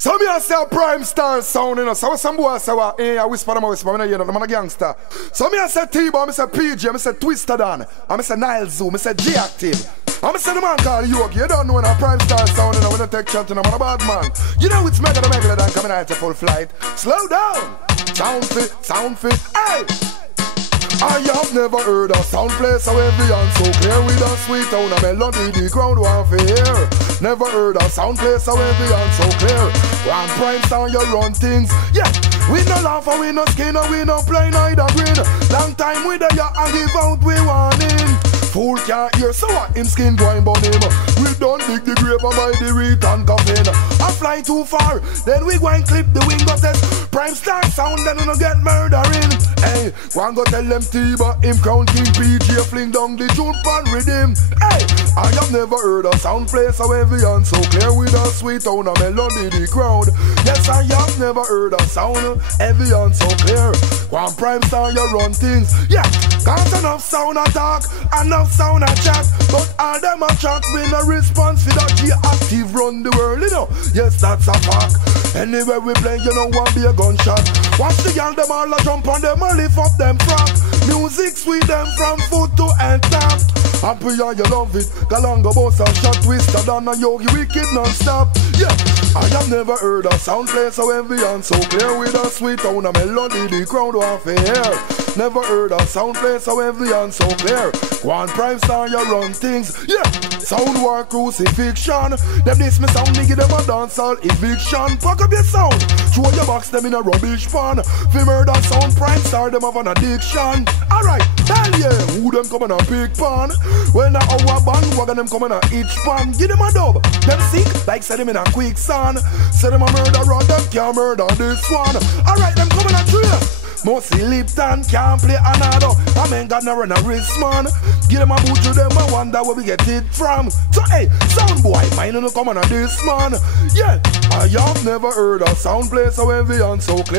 So me I say a PrimeStar sound, you know. So some boy say, I whisper, I hear them, I'm a gangster. So me I say T-Boy, I say PG, I say Twister Dan, I say Nile Zoo, I say G-Active. I say the man called Yogi. You don't know when a PrimeStar sound, you know, when I take chance, I'm a bad man. You know it's mega than coming out to full flight. Slow down. Sound fit, hey! I have never heard a sound play so heavy and so clear with a sweet tone of melody the crowd want to hear. Never heard a sound play so heavy and so clear. One PrimeStar you run things, yeah. We no laugh and we no skin and we no play neither grin. Long time we there and give out we warning. Fool can't hear, so what him skin going burn him. We don't dig the grave and buy the return coffin. I fly too far, then we go and clip the wing go test. PrimeStar sound, then we no get murdering. Hey, one go tell them T-Boy, him crown King PG, fling down the tune pan rhythm. Hey, I have never heard a sound play so heavy and so clear with a sweet tone of melody the crowd. Yes, I have never heard a sound heavy and so clear. One PrimeStar you run things, yeah. Cause enough sound attack, enough sound a chat, but all them a chat with no response for that G-Active run the world, you know. Yes, that's a fact. Anywhere we play, you know, won't be a gunshot. Watch the girl, them all a jump on them and lift up them frock. Music sweet them from foot to head top. Happy and you love it. Galanga boss and shot Twister Dan and Yogi wicked non-stop. Yeah, I have never heard a sound play so heavy and so clear with a sweet tone of melody the crowd want to hear. Never heard a sound play so heavy and so clear. One PrimeStar you run things, yeah. Sound war crucifixion. Them this me sound nigga them a dancehall eviction. Fuck up your sound, throw your box them in a rubbish pan. Fi murder sound PrimeStar them have an addiction. Alright, hell yeah, who them coming a big pan? When a our bandwagon them coming a itch pan. Give them a dub, them sick like say them in a quicksand. Say them a murderer, them can't murder this one. Alright, them coming a tree. Mostly Lipton can't play another. I ain't got no run a wrist, man. Give them a boot to them, I wonder where we get it from. So hey, sound boy, mine no come on a this man. Yeah, I have never heard a sound play so heavy and so clear.